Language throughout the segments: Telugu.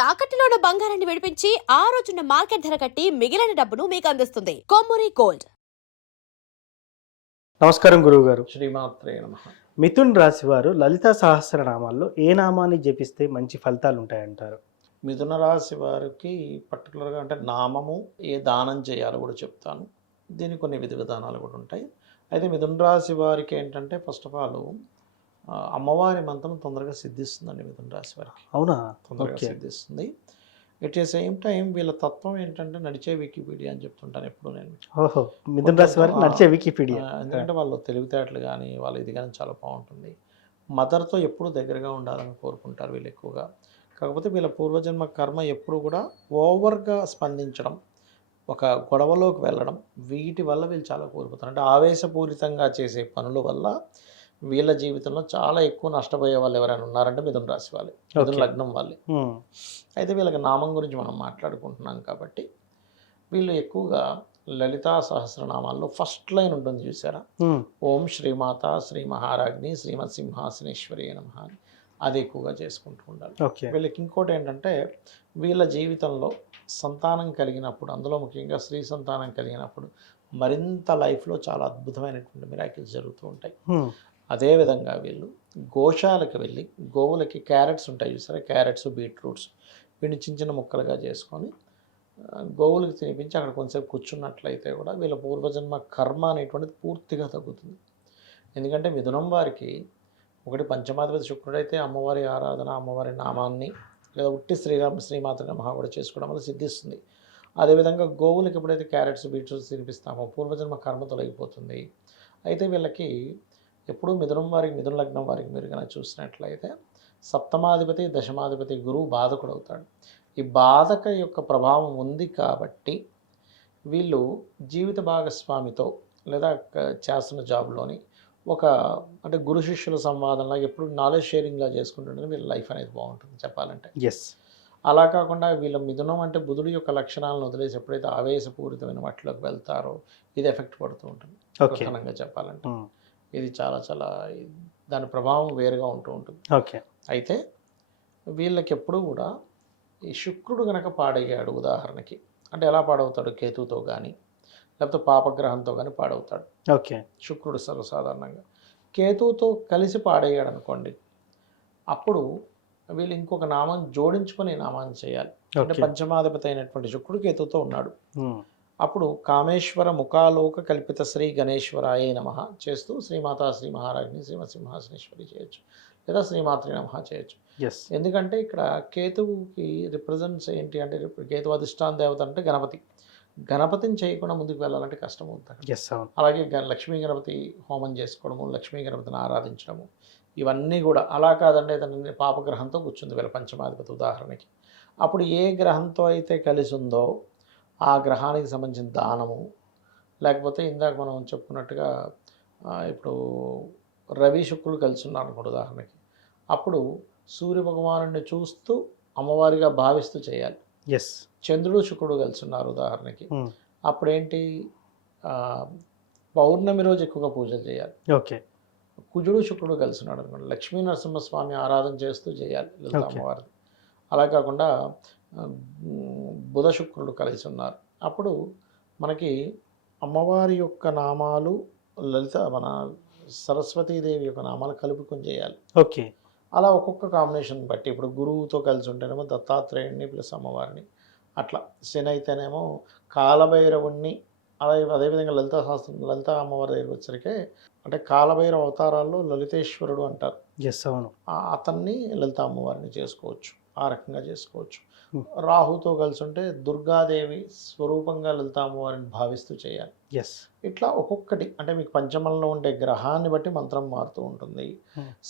తాకట్టులో ఉన్న బంగారాన్ని విడిపించి ఆ రోజున్న మార్కెట్ ధర కట్టి మిగిలిన డబ్బును మీకు అందిస్తుంది కొమ్మూరి గోల్డ్. నమస్కారం గురువుగారు. శ్రీమాత్రే నమః. మిథున్ రాశి వారు లలితా సహస్రనామాల్లో ఏ నామాన్ని జపిస్తే మంచి ఫలితాలు ఉంటాయంటారు? మిథున రాశి వారికి పర్టికులర్గా అంటే నామము ఏ దానం చేయాలో కూడా చెప్తాను. దీనికి కొన్ని విధి విధానాలు కూడా ఉంటాయి. అయితే మిథున రాశి వారికి ఏంటంటే ఫస్ట్ ఆఫ్ ఆల్ అమ్మవారి మంత్రం తొందరగా సిద్ధిస్తుందండి మిథున రాశి వారికి. అవునా? తొందరగా సిద్ధిస్తుంది. ఎట్ ఏ సేమ్ టైం వీళ్ళ తత్వం ఏంటంటే నడిచే వికీపీడియా అని చెప్తుంటాను ఎప్పుడు నేను. ఓహో, మిథున రాశి వారికి నడిచే వికీపీడియా. ఎందుకంటే వాళ్ళు తెలివితేటలు కానీ వాళ్ళ ఇది కానీ చాలా బాగుంటుంది. మదర్తో ఎప్పుడూ దగ్గరగా ఉండాలని కోరుకుంటారు వీళ్ళు ఎక్కువగా. కాకపోతే వీళ్ళ పూర్వజన్మ కర్మ ఎప్పుడు కూడా ఓవర్గా స్పందించడం, ఒక గొడవలోకి వెళ్ళడం, వీటి వల్ల వీళ్ళు చాలా కోల్పోతారు. అంటే ఆవేశపూరితంగా చేసే పనుల వల్ల వీళ్ళ జీవితంలో చాలా ఎక్కువ నష్టపోయే వాళ్ళు ఎవరైనా ఉన్నారంటే మిథున రాశి వాళ్ళే, మిథున లగ్నం వాళ్ళే. అయితే వీళ్ళకి నామం గురించి మనం మాట్లాడుకుంటున్నాం కాబట్టి వీళ్ళు ఎక్కువగా లలితా సహస్రనామాల్లో ఫస్ట్ లైన్ ఉంటుంది చూసారా, ఓం శ్రీమాత శ్రీ మహారాజ్ని శ్రీమత్ సింహాసనేశ్వరి నమః అని, అది ఎక్కువగా చేసుకుంటూ ఉండాలి. వీళ్ళకి ఇంకోటి ఏంటంటే వీళ్ళ జీవితంలో సంతానం కలిగినప్పుడు, అందులో ముఖ్యంగా స్త్రీ సంతానం కలిగినప్పుడు మరింత లైఫ్లో చాలా అద్భుతమైనటువంటి మిరాకిల్స్ జరుగుతూ ఉంటాయి. అదేవిధంగా వీళ్ళు గోశాలకు వెళ్ళి గోవులకి క్యారెట్స్ ఉంటాయి చూసారా, క్యారెట్స్ బీట్రూట్స్ వీటిని చిన్న చిన్న ముక్కలుగా చేసుకొని గోవులకు తినిపించి అక్కడ కొంచెంసేపు కూర్చున్నట్లయితే కూడా వీళ్ళ పూర్వజన్మ కర్మ అనేటువంటిది పూర్తిగా తగ్గుతుంది. ఎందుకంటే మిథునం వారికి ఒకటి పంచమాధిపతి శుక్రుడైతే అమ్మవారి ఆరాధన, అమ్మవారి నామాన్ని లేదా ఉట్టి శ్రీమాత నమః కూడా చేసుకోవడం వల్ల సిద్ధిస్తుంది. అదేవిధంగా గోవులకు ఎప్పుడైతే క్యారెట్స్ బీట్రూట్స్ తినిపిస్తామో పూర్వజన్మ కర్మ తొలగిపోతుంది. అయితే వీళ్ళకి ఎప్పుడు మిథునం వారికి, మిథున లగ్నం వారికి మీరు కనుక చూసినట్లయితే సప్తమాధిపతి దశమాధిపతి గురువు బాధకుడు అవుతాడు. ఈ బాధక యొక్క ప్రభావం ఉంది కాబట్టి వీళ్ళు జీవిత భాగస్వామితో లేదా చేస్తున్న జాబ్లోని ఒక అంటే గురు శిష్యుల సంవాదంలా ఎప్పుడు నాలెడ్జ్ షేరింగ్లా చేసుకుంటుంటే వీళ్ళ లైఫ్ అనేది బాగుంటుంది చెప్పాలంటే. అలా కాకుండా వీళ్ళ మిథునం అంటే బుధుడి యొక్క లక్షణాలను వదిలేసి ఎప్పుడైతే ఆవేశపూరితమైన వాటిలోకి వెళ్తారో ఇది ఎఫెక్ట్ పడుతూ ఉంటుంది. ప్రధానంగా చెప్పాలంటే ఇది చాలా చాలా దాని ప్రభావం వేరుగా ఉంటూ ఉంటుంది. అయితే వీళ్ళకి ఎప్పుడూ కూడా ఈ శుక్రుడు కనుక పాడయ్యాడు ఉదాహరణకి, అంటే ఎలా పాడవుతాడు, కేతుతో కానీ లేకపోతే పాపగ్రహంతో కానీ పాడవుతాడు. శుక్రుడు సర్వసాధారణంగా కేతువుతో కలిసి పాడయ్యాడు అనుకోండి, అప్పుడు వీళ్ళు ఇంకొక నామం జోడించుకొని నామాన్ని చేయాలి. అంటే పంచమాధిపతి అయినటువంటి శుక్రుడు కేతువుతో ఉన్నాడు, అప్పుడు కామేశ్వర ముఖాలోక కల్పిత శ్రీ గణేశ్వరాయ నమః చేస్తూ శ్రీమాతా శ్రీ మహారాజ్ని శ్రీమత్ సింహాసనేశ్వరి చేయొచ్చు, లేదా శ్రీమాత్రి నమః చేయొచ్చు. ఎందుకంటే ఇక్కడ కేతువుకి రిప్రజెంట్స్ ఏంటి అంటే, కేతు అధిష్టాన దేవత అంటే గణపతి. గణపతిని చేయకుండా ముందుకు వెళ్ళాలంటే కష్టం అవుతుంది. అలాగే లక్ష్మీ గణపతి హోమం చేసుకోవడము, లక్ష్మీ గణపతిని ఆరాధించడము, ఇవన్నీ కూడా అలా కాదండి. తన పాపగ్రహంతో కూర్చుంది వీళ్ళ పంచమాధిపతి ఉదాహరణకి, అప్పుడు ఏ గ్రహంతో అయితే కలిసి ఉందో ఆ గ్రహానికి సంబంధించిన దానము, లేకపోతే ఇందాక మనం చెప్పుకున్నట్టుగా ఇప్పుడు రవి శుక్రులు కలిసి ఉన్నారు అనుకోండి ఉదాహరణకి, అప్పుడు సూర్య భగవానుడిని చూస్తూ అమ్మవారిగా భావిస్తూ చేయాలి. చంద్రుడు శుక్రుడు కలిసి ఉన్నారు ఉదాహరణకి, అప్పుడేంటి పౌర్ణమి రోజు ఎక్కువగా పూజలు చేయాలి. కుజుడు శుక్రుడు కలిసి ఉన్నాడు అనుకోండి, లక్ష్మీ నరసింహస్వామి ఆరాధన చేస్తూ చేయాలి లలిత అమ్మవారిని. అలా కాకుండా బుధ శుక్రుడు కలిసి ఉన్నారు, అప్పుడు మనకి అమ్మవారి యొక్క నామాలు లలిత మన సరస్వతీదేవి యొక్క నామాలు కలుపుకొని చేయాలి. అలా ఒక్కొక్క కాంబినేషన్ బట్టి, ఇప్పుడు గురువుతో కలిసి ఉంటేనేమో దత్తాత్రేయుడిని ప్లస్ అమ్మవారిని, అట్లా శని అయితేనేమో కాలభైరవుణ్ణి, అదేవిధంగా లలిత అమ్మవారి దగ్గరికి వచ్చరికి అంటే కాలభైరవ అవతారాల్లో లలితేశ్వరుడు అంటారు. అతన్ని లలిత అమ్మవారిని చేసుకోవచ్చు, ఆ రకంగా చేసుకోవచ్చు. రాహుతో కలిసి ఉంటే దుర్గాదేవి స్వరూపంగా లలిత అమ్మవారిని భావిస్తూ చేయాలి. ఇట్లా ఒక్కొక్కటి అంటే మీకు పంచమంలో ఉండే గ్రహాన్ని బట్టి మంత్రం మారుతూ ఉంటుంది.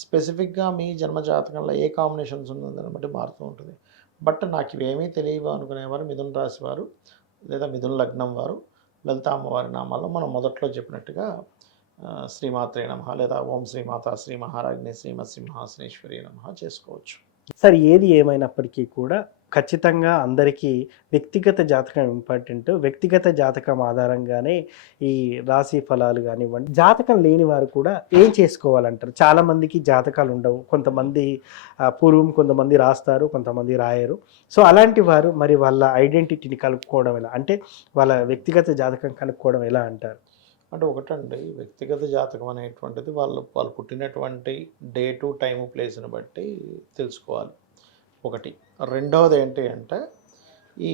స్పెసిఫిక్గా మీ జన్మజాతకంలో ఏ కాంబినేషన్స్ ఉందని బట్టి మారుతూ ఉంటుంది. బట్ నాకు ఇవేమీ తెలియవు అనుకునేవారు మిథున రాశి వారు లేదా మిథున లగ్నం వారు లలిత అమ్మవారి నామాల్లో మనం మొదట్లో చెప్పినట్టుగా శ్రీమాత్రే నమః లేదా ఓం శ్రీమాత శ్రీ మహారాజ్ని శ్రీమత్ సింహాసనేశ్వరి నమః చేసుకోవచ్చు. సార్ ఏది ఏమైనప్పటికీ కూడా ఖచ్చితంగా అందరికీ వ్యక్తిగత జాతకం ఇంపార్టెంట్. వ్యక్తిగత జాతకం ఆధారంగానే ఈ రాశి ఫలాలు గానివ్వండి, జాతకం లేని వారు కూడా ఏం చేసుకోవాలంటారు? చాలామందికి జాతకాలు ఉండవు. కొంతమంది పూర్వం కొంతమంది రాస్తారు, కొంతమంది రాయరు. సో, అలాంటి వారు మరి వాళ్ళ ఐడెంటిటీని కలుపుకోవడం ఎలా? అంటే వాళ్ళ వ్యక్తిగత జాతకం కనుక్కోవడం ఎలా అంటారు? అంటే ఒకటండి, వ్యక్తిగత జాతకం అనేటువంటిది వాళ్ళు వాళ్ళు పుట్టినటువంటి డేటు, టైము, ప్లేస్‌ని బట్టి తెలుసుకోవాలి. ఒకటి. రెండవది ఏంటి అంటే, ఈ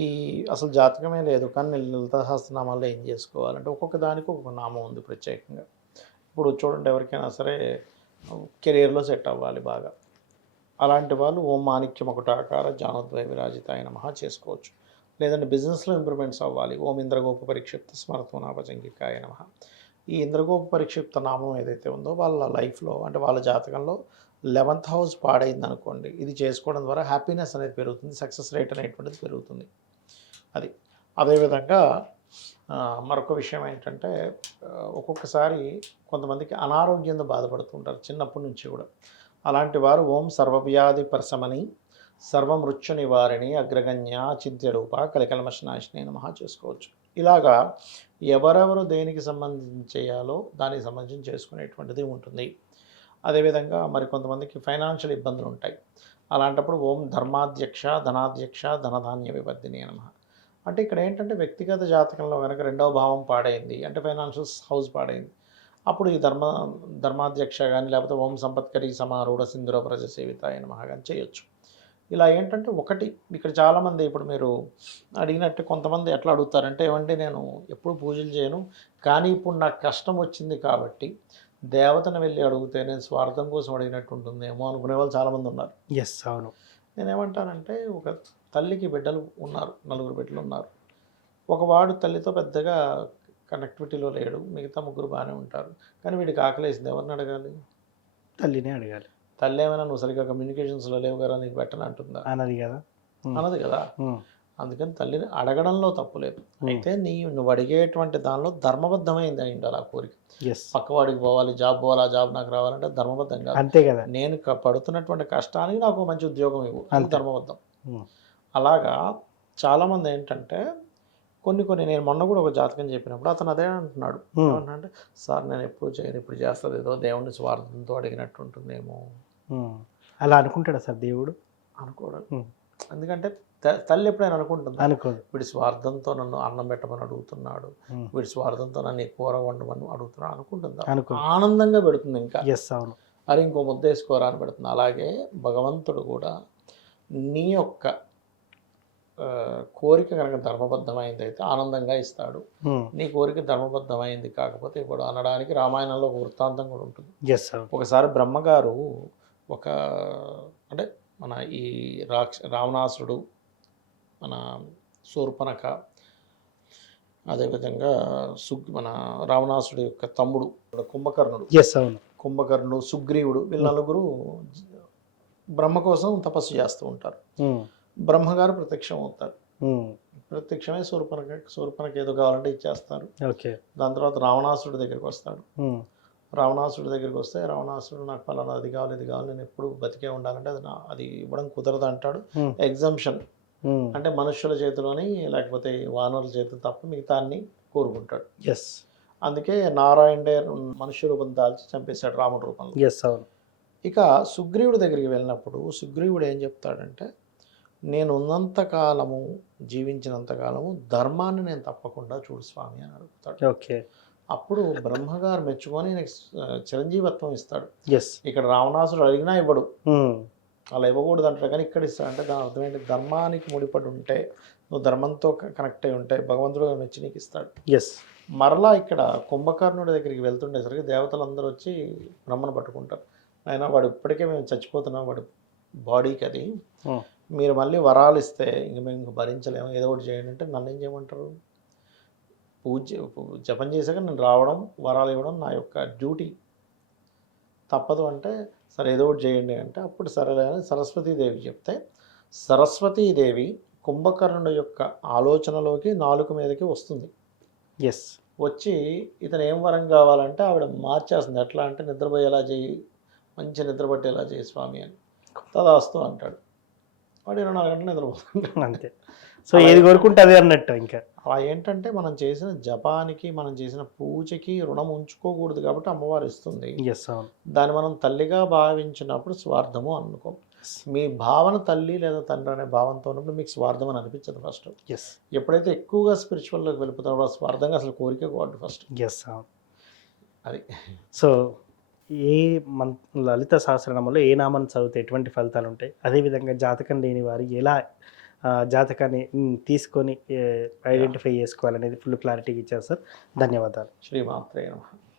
అసలు జాతకమే లేదు కానీ లలితా సహస్రనామాల్లో ఏం చేసుకోవాలంటే, ఒక్కొక్క దానికి ఒక్కొక్క నామం ఉంది ప్రత్యేకంగా. ఇప్పుడు చూడండి, ఎవరికైనా సరే కెరియర్‌లో సెట్ అవ్వాలి బాగా. అలాంటి వాళ్ళు ఓం మాణిక్యం ఒకటాకార జానోద్వయ విరాజితాయ నమః చేసుకోవచ్చు. లేదంటే బిజినెస్‌లో ఇంప్రూవ్‌మెంట్స్ అవ్వాలి. ఓం ఇంద్రగోప పరిక్షిప్త స్మరత్వనాభజంగికాయ నమః. ఈ ఇంద్రగోప పరిక్షిప్త నామం ఏదైతే ఉందో వాళ్ళ లైఫ్‌లో, అంటే వాళ్ళ జాతకంలో 11th హౌస్ పాడైందనుకోండి, ఇది చేసుకోవడం ద్వారా హ్యాపీనెస్ అనేది పెరుగుతుంది. సక్సెస్ రేట్ అనేటువంటిది పెరుగుతుంది. అది. అదేవిధంగా మరొక విషయం ఏంటంటే, ఒక్కొక్కసారి కొంతమందికి అనారోగ్యంతో బాధపడుతుంటారు చిన్నప్పటి నుంచి కూడా. అలాంటి వారు ఓం సర్వవ్యాధి పరిశమని సర్వమృత్యు నివారిణి అగ్రగణ్య చింత్య రూప కలికల్మషనాశిని నమః చేసుకోవచ్చు. ఇలాగా ఎవరెవరు దేనికి సంబంధించి చేయాలో దానికి సంబంధించి చేసుకునేటువంటిది ఉంటుంది. అదేవిధంగా మరి కొంతమందికి ఫైనాన్షియల్ ఇబ్బందులు ఉంటాయి. అలాంటప్పుడు ఓం ధర్మాధ్యక్ష ధనాధ్యక్ష ధనధాన్య వివర్ధిని నమః. అంటే ఇక్కడ ఏంటంటే, వ్యక్తిగత జాతకంలో కనుక 2వ భావం పాడైంది అంటే ఫైనాన్షియల్ హౌస్ పాడైంది, అప్పుడు ఈ ధర్మాధ్యక్ష కానీ లేకపోతే ఓం సంపత్కరి సమారూఢ సింధుర ప్రజ సేవితాయ నమః కానీ చేయొచ్చు. ఇలా ఏంటంటే, ఒకటి ఇక్కడ చాలామంది ఇప్పుడు మీరు అడిగినట్టు కొంతమంది ఎట్లా అడుగుతారంటే, ఏమంటే నేను ఎప్పుడు పూజలు చేయను కానీ ఇప్పుడు నాకు కష్టం వచ్చింది కాబట్టి దేవతను వెళ్ళి అడిగితే నేను స్వార్థం కోసం అడిగినట్టు ఉంటుందేమో అనుకునే వాళ్ళు చాలామంది ఉన్నారు. ఎస్, అవును. నేనేమంటానంటే, ఒక తల్లికి బిడ్డలు ఉన్నారు, 4 బిడ్డలు ఉన్నారు. ఒక వాడు తల్లితో పెద్దగా కనెక్టివిటీలో లేడు, మిగతా 3 బాగానే ఉంటారు. కానీ వీడికి ఆకలేసింది, ఎవరిని అడగాలి? తల్లినే అడగాలి. తల్లి ఏమైనా నువ్వు సరిగ్గా కమ్యూనికేషన్స్లో లేవు కదా నీకు పెట్టను అంటుందా? అన్నది కదా. అన్నది కదా. అందుకని తల్లిని అడగడంలో తప్పు లేదు. అయితే నువ్వు అడిగేటువంటి దానిలో ధర్మబద్ధమైంది అయి ఉండాలి ఆ కోరిక. పక్కవాడికి పోవాలి, జాబ్ పోవాలి, ఆ జాబ్ నాకు రావాలంటే ధర్మబద్ధం కాదు. అంతే కదా. నేను పడుతున్నటువంటి కష్టానికి నాకు మంచి ఉద్యోగం ఇవ్వు, అది ధర్మబద్ధం. అలాగా చాలామంది ఏంటంటే, కొన్ని నేను మొన్న కూడా ఒక జాతకం చెప్పినప్పుడు అతను అదే అంటున్నాడు. ఏమన్నా సార్ నేను ఎప్పుడు చేయను, ఇప్పుడు చేస్తుంది ఏదో దేవుడిని స్వార్థంతో అడిగినట్టు ఉంటుందేమో. అలా అనుకుంటాడా సార్ దేవుడు? అనుకోడు. ఎందుకంటే తల్లి ఎప్పుడైనా అనుకుంటుంది, అనుకోదు. వీడి స్వార్థంతో నన్ను అన్నం పెట్టమని అడుగుతున్నాడు, వీడి స్వార్థంతో నన్ను ఈ కూర వండమని అడుగుతున్నాడు అనుకుంటుందా? ఆనందంగా పెడుతుంది. ఇంకా అవును, అరే ఇంకో ముద్ద వేసుకోరా అని పెడుతుంది. అలాగే భగవంతుడు కూడా నీ యొక్క కోరిక కనుక ధర్మబద్ధమైంది అయితే ఆనందంగా ఇస్తాడు. నీ కోరిక ధర్మబద్ధమైంది కాకపోతే ఇప్పుడు అనడానికి రామాయణంలో ఒక వృత్తాంతం కూడా ఉంటుంది. ఒకసారి బ్రహ్మగారు అంటే మన ఈ రావణాసురుడు, మన శూర్పణఖ, అదేవిధంగా మన రావణాసురుడు యొక్క తమ్ముడు కుంభకర్ణుడు, కుంభకర్ణుడు, సుగ్రీవుడు, వీళ్ళ 4 బ్రహ్మ కోసం తపస్సు చేస్తూ ఉంటారు. బ్రహ్మగారు ప్రత్యక్షం అవుతారు. ప్రత్యక్షమే శూర్పణఖ ఏదో కావాలంటే ఇచ్చేస్తారు. దాని తర్వాత రావణాసురుడి దగ్గరికి వస్తాడు. రావణాసురుడి దగ్గరికి వస్తే రావణాసురుడు నాకు పలానా అది కావాలి, ఇది కావాలి, నేను ఎప్పుడు బతికే ఉండాలంటే అది ఇవ్వడం కుదరదు అంటాడు. ఎగ్జంప్షన్ అంటే మనుష్యుల చేతిలోని లేకపోతే వానరుల చేతులు తప్ప మిగతా అన్ని కోరుకుంటాడు. అందుకే నారాయణుడే మనుష్య రూపం దాల్చి చంపేశాడు రాముడి రూపంలో. ఇక సుగ్రీవుడి దగ్గరికి వెళ్ళినప్పుడు సుగ్రీవుడు ఏం చెప్తాడంటే, నేను ఉన్నంతకాలము, జీవించినంతకాలము ధర్మాన్ని నేను తప్పకుండా చూడు స్వామి అని అడుగుతాడు. అప్పుడు బ్రహ్మగారు మెచ్చుకొని చిరంజీవత్వం ఇస్తాడు. ఇక్కడ రావణాసుడు అడిగినా ఇవ్వడు, అలా ఇవ్వకూడదు అంటాడు, కానీ ఇక్కడ ఇస్తాడంటే దాని అర్థం ఏంటి? ధర్మానికి ముడిపడి ఉంటే, నువ్వు ధర్మంతో కనెక్ట్ అయి ఉంటే భగవంతుడు మెచ్చి నీకు ఇస్తాడు. మరలా ఇక్కడ కుంభకర్ణుడి దగ్గరికి వెళ్తుండేసరికి దేవతలందరూ వచ్చి బ్రహ్మను పట్టుకుంటారు. అయినా వాడు ఇప్పటికే మేము చచ్చిపోతున్నాం, వాడి బాడీకి అది, మీరు మళ్ళీ వరాలు ఇస్తే ఇంక మేము భరించలేము, ఏదో ఒకటి చేయండి అంటే నన్ను ఏం చేయమంటారు? జపం చేశాక నేను రావడం, వరాలు ఇవ్వడం నా యొక్క డ్యూటీ, తప్పదు అంటే సరే ఏదో ఒకటి చేయండి అంటే అప్పుడు సరేలే అని సరస్వతీదేవి చెప్తే, సరస్వతీదేవి కుంభకర్ణుడు యొక్క ఆలోచనలోకి నాలుక మీదకి వస్తుంది. వచ్చి ఇతను ఏం వరం కావాలంటే ఆవిడ మార్చేస్తుంది. ఎట్లా అంటే, నిద్రపోయేలా చేయి, మంచి నిద్రపట్టేలా చేయి స్వామి అని. తదాస్తు అంటాడు. వాడు 24 గంటలు నిద్రపోతుంటాడు. అంతే. సో ఏది కోరుకుంటే అదే అన్నట్టు ఇంకా. అలా ఏంటంటే మనం చేసిన జపానికి, మనం చేసిన పూజకి రుణం ఉంచుకోకూడదు కాబట్టి అమ్మవారు ఇస్తుంది. ఎస్, అవును. దాన్ని మనం తల్లిగా భావించినప్పుడు స్వార్థము అనుకోం. మీ భావన తల్లి లేదా తండ్రి అనే భావంతో ఉన్నప్పుడు మీకు స్వార్థం అని అనిపించదు ఫస్ట్. ఎస్, ఎప్పుడైతే ఎక్కువగా స్పిరిచువల్లోకి వెళ్ళిపోతాడో స్వార్థంగా అసలు కోరిక కోవద్దు ఫస్ట్. ఎస్, అవును. అది. సో ఏ లలిత సహస్రనామంలో ఏ నామాన్ని చదివితే ఎటువంటి ఫలితాలు ఉంటాయి, అదేవిధంగా జాతకం లేని వారు ఎలా జాతకాన్ని తీసుకొని ఐడెంటిఫై చేసుకోవాలనేది ఫుల్ క్లారిటీగా ఇచ్చారు సార్. ధన్యవాదాలు. శ్రీమాత్రే నమః.